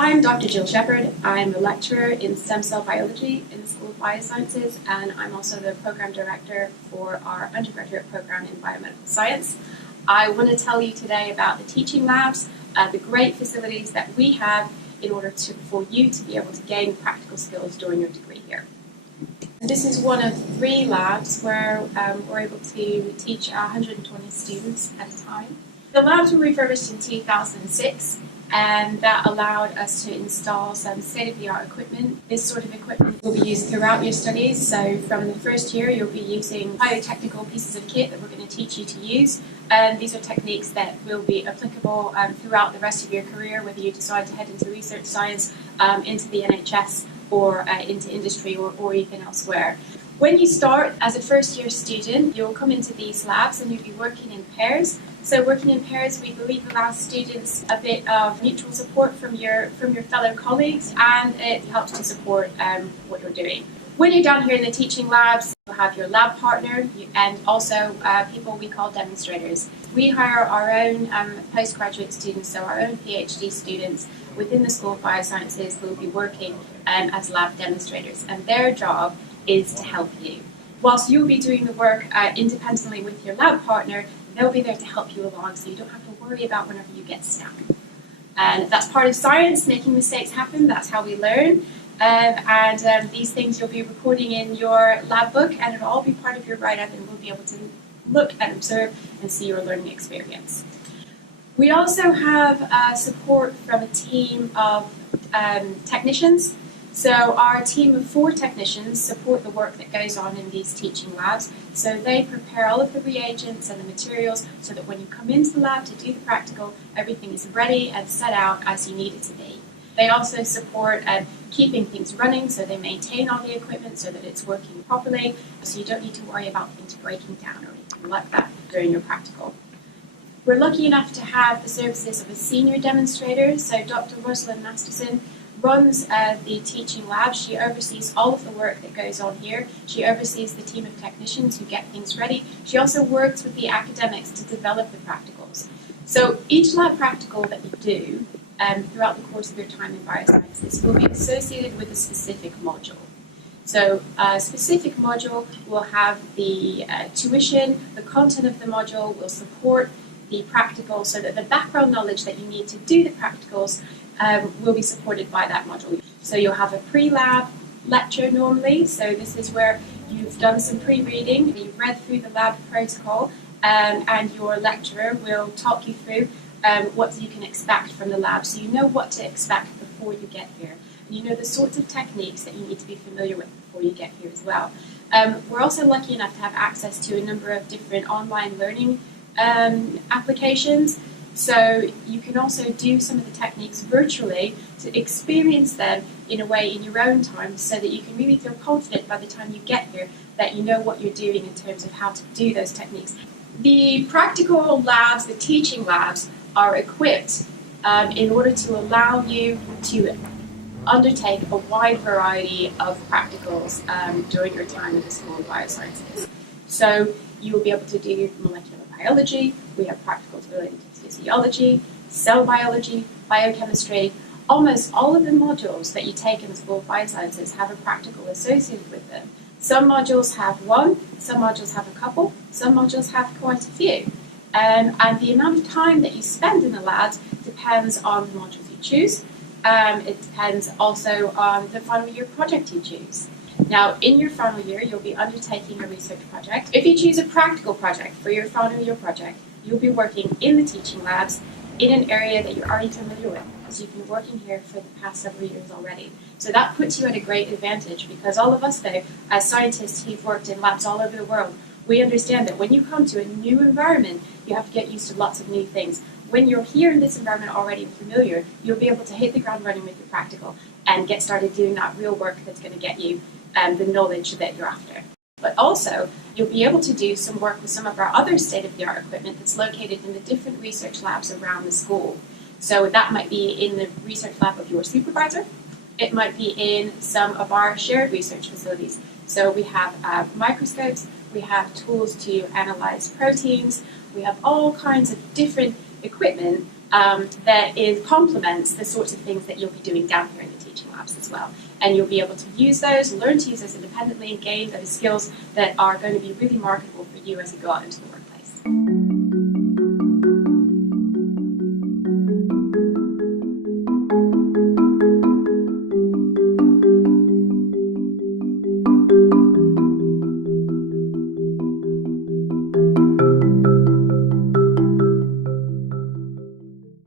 I'm Dr. Jill Shepherd. I'm a lecturer in stem cell biology in the School of Biosciences, and I'm also the program director for our undergraduate program in biomedical science. I want to tell you today about the teaching labs, the great facilities that we have in order for you to be able to gain practical skills during your degree here. This is one of 3 labs where we're able to teach 120 students at a time. The labs were refurbished in 2006, and that allowed us to install some state-of-the-art equipment. This sort of equipment will be used throughout your studies, so from the first year you'll be using highly technical pieces of kit that we're going to teach you to use, and these are techniques that will be applicable throughout the rest of your career, whether you decide to head into research science, into the NHS, or into industry or even elsewhere. When you start as a first-year student, you'll come into these labs and you'll be working in pairs. So working in pairs, we believe allows students a bit of mutual support from your fellow colleagues, and it helps to support what you're doing. When you're down here in the teaching labs, you'll have your lab partner and also people we call demonstrators. We hire our own postgraduate students, so our own PhD students within the School of Biosciences who will be working as lab demonstrators, and their job is to help you. Whilst you'll be doing the work independently with your lab partner, they'll be there to help you along, so you don't have to worry about whenever you get stuck. And that's part of science, making mistakes happen, that's how we learn. These things you'll be recording in your lab book, and it'll all be part of your write-up, and we'll be able to look and observe and see your learning experience. We also have support from a team of technicians. So our team of 4 technicians support the work that goes on in these teaching labs. So they prepare all of the reagents and the materials so that when you come into the lab to do the practical, everything is ready and set out as you need it to be. They also support keeping things running, so they maintain all the equipment so that it's working properly, so you don't need to worry about things breaking down or anything like that during your practical. We're lucky enough to have the services of a senior demonstrator, so Dr. Rosalind Masterson runs the teaching lab. She oversees all of the work that goes on here. She oversees the team of technicians who get things ready. She also works with the academics to develop the practicals. So each lab practical that you do throughout the course of your time in biosciences will be associated with a specific module. So a specific module will have the tuition, the content of the module will support the practical, so that the background knowledge that you need to do the practicals will be supported by that module. So you'll have a pre-lab lecture normally, so this is where you've done some pre-reading, you've read through the lab protocol, and your lecturer will talk you through what you can expect from the lab, so you know what to expect before you get here. And you know the sorts of techniques that you need to be familiar with before you get here as well. We're also lucky enough to have access to a number of different online learning applications. So you can also do some of the techniques virtually to experience them in a way in your own time, so that you can really feel confident by the time you get here that you know what you're doing in terms of how to do those techniques. The practical labs, the teaching labs, are equipped in order to allow you to undertake a wide variety of practicals during your time in the School of Biosciences. So you will be able to do molecular biology, we have practicals related to physiology, cell biology, biochemistry. Almost all of the modules that you take in the School of Biosciences have a practical associated with them. Some modules have one, some modules have a couple, some modules have quite a few. And the amount of time that you spend in the labs depends on the modules you choose. It depends also on the final year project you choose. Now, in your final year, you'll be undertaking a research project. If you choose a practical project for your final year project, you'll be working in the teaching labs in an area that you're already familiar with, because you've been working here for the past several years already. So that puts you at a great advantage, because all of us, though, as scientists who've worked in labs all over the world, we understand that when you come to a new environment, you have to get used to lots of new things. When you're here in this environment already familiar, you'll be able to hit the ground running with your practical and get started doing that real work that's going to get you the knowledge that you're after. But also, you'll be able to do some work with some of our other state-of-the-art equipment that's located in the different research labs around the school. So that might be in the research lab of your supervisor. It might be in some of our shared research facilities. So we have microscopes, we have tools to analyze proteins, we have all kinds of different equipment that complements the sorts of things that you'll be doing down here in the teaching labs as well. And you'll be able to use those, learn to use those independently, and gain those skills that are going to be really marketable for you as you go out into the workplace.